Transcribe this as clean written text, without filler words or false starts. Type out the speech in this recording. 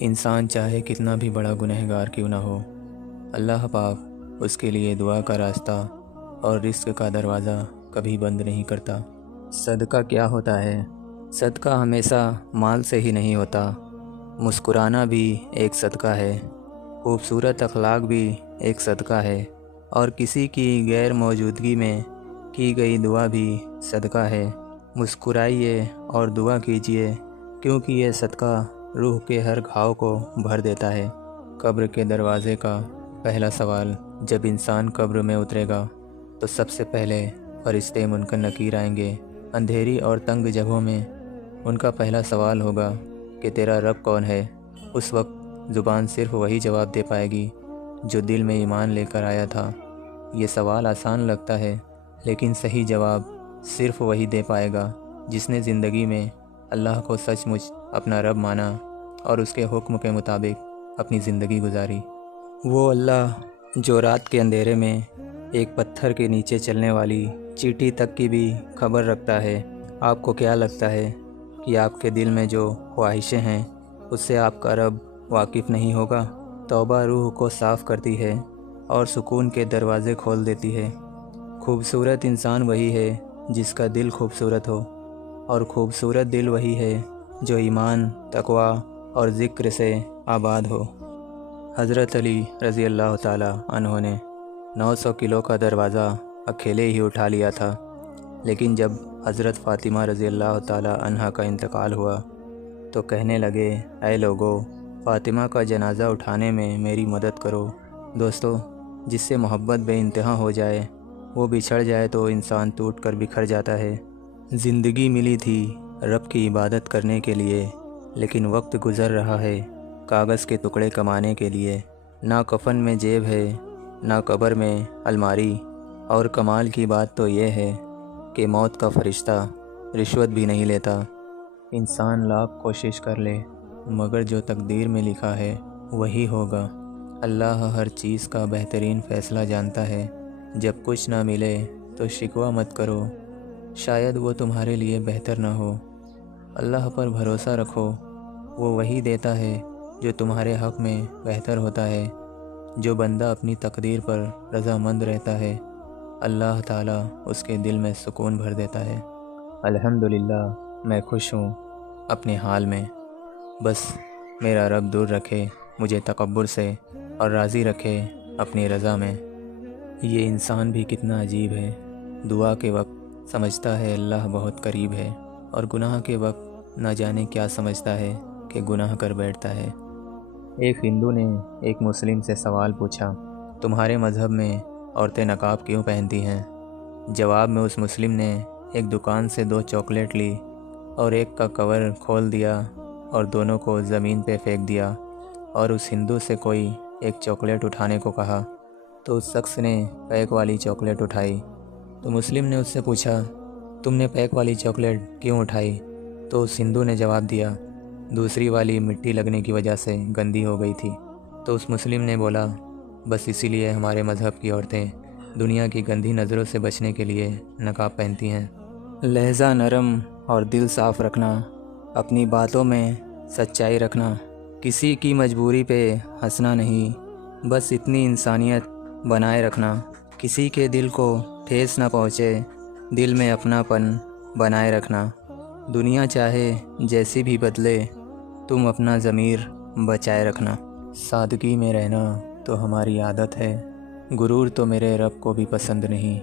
انسان چاہے کتنا بھی بڑا گنہگار کیوں نہ ہو، اللہ پاک اس کے لیے دعا کا راستہ اور رزق کا دروازہ کبھی بند نہیں کرتا۔ صدقہ کیا ہوتا ہے؟ صدقہ ہمیشہ مال سے ہی نہیں ہوتا۔ مسکرانا بھی ایک صدقہ ہے، خوبصورت اخلاق بھی ایک صدقہ ہے، اور کسی کی غیر موجودگی میں کی گئی دعا بھی صدقہ ہے۔ مسکرائیے اور دعا کیجیے، کیونکہ یہ صدقہ روح کے ہر گھاؤ کو بھر دیتا ہے۔ قبر کے دروازے کا پہلا سوال: جب انسان قبر میں اترے گا تو سب سے پہلے فرشتے منکر نکیر آئیں گے۔ اندھیری اور تنگ جگہوں میں ان کا پہلا سوال ہوگا کہ تیرا رب کون ہے؟ اس وقت زبان صرف وہی جواب دے پائے گی جو دل میں ایمان لے کر آیا تھا۔ یہ سوال آسان لگتا ہے، لیکن صحیح جواب صرف وہی دے پائے گا جس نے زندگی میں اللہ کو سچ مچ اپنا رب مانا اور اس کے حکم کے مطابق اپنی زندگی گزاری۔ وہ اللہ جو رات کے اندھیرے میں ایک پتھر کے نیچے چلنے والی چیٹی تک کی بھی خبر رکھتا ہے۔ آپ کو کیا لگتا ہے کہ آپ کے دل میں جو خواہشیں ہیں اس سے آپ کا رب واقف نہیں ہوگا؟ توبہ روح کو صاف کرتی ہے اور سکون کے دروازے کھول دیتی ہے۔ خوبصورت انسان وہی ہے جس کا دل خوبصورت ہو، اور خوبصورت دل وہی ہے جو ایمان، تقویٰ اور ذکر سے آباد ہو۔ حضرت علی رضی اللہ تعالیٰ عنہ نے 900 کلو کا دروازہ اکیلے ہی اٹھا لیا تھا، لیکن جب حضرت فاطمہ رضی اللہ تعالیٰ عنہا کا انتقال ہوا تو کہنے لگے، اے لوگو، فاطمہ کا جنازہ اٹھانے میں میری مدد کرو۔ دوستو، جس سے محبت بے انتہا ہو جائے وہ بچھڑ جائے تو انسان ٹوٹ کر بکھر جاتا ہے۔ زندگی ملی تھی رب کی عبادت کرنے کے لیے، لیکن وقت گزر رہا ہے کاغذ کے ٹکڑے کمانے کے لیے۔ نہ کفن میں جیب ہے، نہ قبر میں الماری، اور کمال کی بات تو یہ ہے کہ موت کا فرشتہ رشوت بھی نہیں لیتا۔ انسان لاکھ کوشش کر لے مگر جو تقدیر میں لکھا ہے وہی ہوگا۔ اللہ ہر چیز کا بہترین فیصلہ جانتا ہے۔ جب کچھ نہ ملے تو شکوہ مت کرو، شاید وہ تمہارے لیے بہتر نہ ہو۔ اللہ پر بھروسہ رکھو، وہ وہی دیتا ہے جو تمہارے حق میں بہتر ہوتا ہے۔ جو بندہ اپنی تقدیر پر رضامند رہتا ہے، اللہ تعالیٰ اس کے دل میں سکون بھر دیتا ہے۔ الحمدللہ، میں خوش ہوں اپنے حال میں، بس میرا رب دور رکھے مجھے تکبر سے اور راضی رکھے اپنی رضا میں۔ یہ انسان بھی کتنا عجیب ہے، دعا کے وقت سمجھتا ہے اللہ بہت قریب ہے، اور گناہ کے وقت نہ جانے کیا سمجھتا ہے کہ گناہ کر بیٹھتا ہے۔ ایک ہندو نے ایک مسلم سے سوال پوچھا، تمہارے مذہب میں عورتیں نقاب کیوں پہنتی ہیں؟ جواب میں اس مسلم نے ایک دکان سے 2 چاکلیٹ لی اور ایک کا کور کھول دیا اور دونوں کو زمین پہ پھینک دیا، اور اس ہندو سے کوئی ایک چاکلیٹ اٹھانے کو کہا تو اس شخص نے پیک والی چاکلیٹ اٹھائی۔ تو مسلم نے اس سے پوچھا، تم نے پیک والی چاکلیٹ کیوں اٹھائی؟ تو اس ہندو نے جواب دیا، دوسری والی مٹی لگنے کی وجہ سے گندی ہو گئی تھی۔ تو اس مسلم نے بولا، بس اسی لیے ہمارے مذہب کی عورتیں دنیا کی گندی نظروں سے بچنے کے لیے نقاب پہنتی ہیں۔ لہجہ نرم اور دل صاف رکھنا، اپنی باتوں میں سچائی رکھنا، کسی کی مجبوری پہ ہنسنا نہیں، بس اتنی انسانیت بنائے رکھنا، کسی کے دل کو ٹھیس نہ پہنچے، دل میں اپنا پن بنائے رکھنا۔ دنیا چاہے جیسی بھی بدلے، تم اپنا ضمیر بچائے رکھنا۔ سادگی میں رہنا تو ہماری عادت ہے، غرور تو میرے رب کو بھی پسند نہیں۔